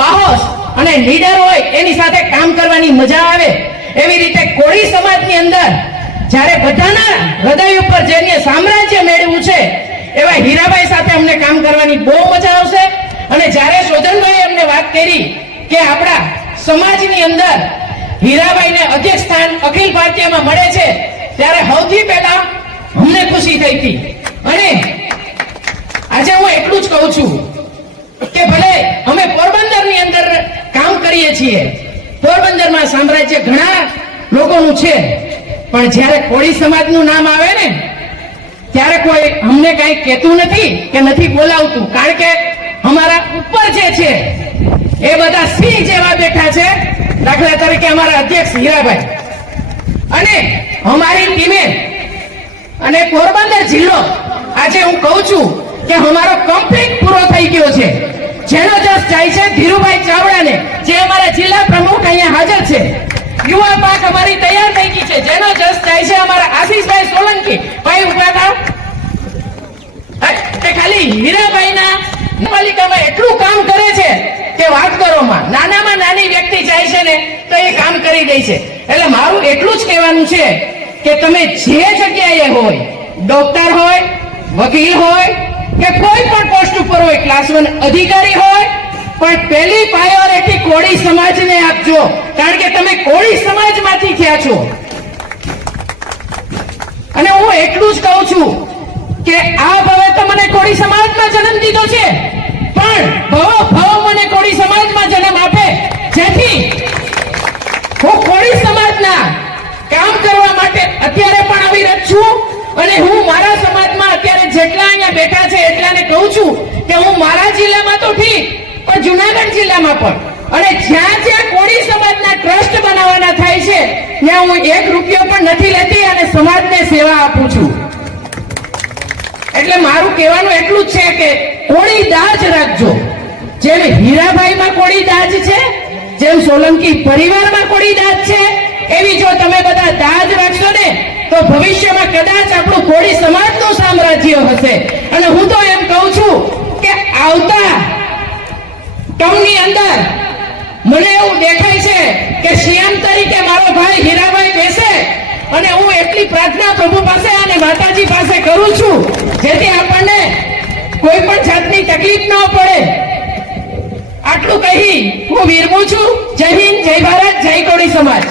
બાહોશ અને લીડર હોય એની સાથે કામ કરવાની મજા આવે. એવી રીતે કોળી સમાજની અંદર જ્યારે બધાના હૃદય ઉપર જેને સામ્રાજ્ય મેળવ્યું છે, એવા હીરાભાઈ સાથે અમને કામ કરવાની બહુ મજા આવશે. અને જ્યારે શોધનભાઈ અમને વાત કરી કે આપણા સમાજની અંદર હીરાભાઈને અધ્યક્ષ સ્થાન અખિલ ભારતીયમાં મળે છે, ત્યારે સૌથી પહેલા અમને ખુશી થઈ હતી. અને આજે હું એટલું જ કહું છું કે ભલે અમે કરીએ છીએ. પોરબંદરમાં સામ્રાજ્ય ઘણા લોકોનું છે, પણ જ્યારે કોળી સમાજનું નામ આવે ને, ત્યારે કોઈ અમને કઈ કહેતું નથી કે નથી બોલાવતું. કારણ કે અમારા ઉપર જે છે, એ બધા સિંહ જેવા બેઠા છે, દાખલા તરીકે અમારા અધ્યક્ષ હીરાભાઈ. અને અમારી ટીમે, અને પોરબંદર જિલ્લો, આજે હું કહું છું કે અમારો કમ્પ્લીટ પૂરો થઈ ગયો છે. જેનો જસ જાય છે ધીરુભાઈ ચાવડાને, જે અમારા જિલ્લા પ્રમુખ અહીંયા હાજર છે. યુવા પાક અમારી તૈયાર થઈ ગઈ છે. જેનો જસ જાય છે અમારા આશીષભાઈ સોલંકી. ભાઈ ઊભા થાવ. તે ખાલી હીરાભાઈના પાલિકામાં એટલું કામ કરે છે કે વાત કરો માં નાનામાં નાની વ્યક્તિ જાય છે ને, તો એ કામ કરી દે છે. એટલે મારું એટલું જ કહેવાનું છે કે તમે જે જગ્યાએ હોય, ડોક્ટર હોય, વકીલ હોય કે કોઈ પણ પોસ્ટ ઉપર હોય ક્લાસ વન અધિકારી હોય, પણ પહેલી પ્રાયોરિટી કોળી સમાજને આપજો. કારણ કે તમે કોળી સમાજમાંથી થયા છો. અને હું એટલું જ કહું છું કે આ ભવે તો મને કોળી સમાજમાં જન્મ દીધો છે. પણ ભવો, ભવ મને કોળી સમાજમાં જન્મ આપે. જેથી હું કોળી સમાજના કામ કરવા માટે અત્યારે પણ અવિરત છું અને હું મારા જેટલા અહીંયા બેઠા છે એટલાને કહું છું કે હું મારા જિલ્લામાં તો ઠીક, પણ જુનાગઢ જિલ્લામાં પણ. અને જ્યાં જ્યાં કોળી સમાજના ટ્રસ્ટ બનાવવાના થાય છે, ત્યાં હું એક રૂપિયો પણ નથી લેતી અને સમાજને સેવા આપું છું. એટલે મારું કહેવાનું એટલું જ છે કે કોળી દાજ રાખજો. જેમ હીરાભાઈમાં કોળી દાજ છે, જેમ સોલંકી પરિવારમાં કોળી દાજ છે, એવી જો તમે બધા દાજ રાખશો ને, તો ભવિષ્યમાં કદાચ સામ્રાજ્ય હશે. અને હું તો એમ કહું છું કે આવતા ટર્મની અંદર મને એવું દેખાય છે કે સીએમ તરીકે મારો ભાઈ હીરાભાઈ બેસે અને હું એટલી પ્રાર્થના પ્રભુ પાસે અને માતાજી પાસે કરું છું, જેથી આપણને કોઈ પણ જાતની તકલીફ ન પડે. આટલું કહી હું વિરમું છું. જય હિન્દ, જય ભારત, જય કોળી સમાજ.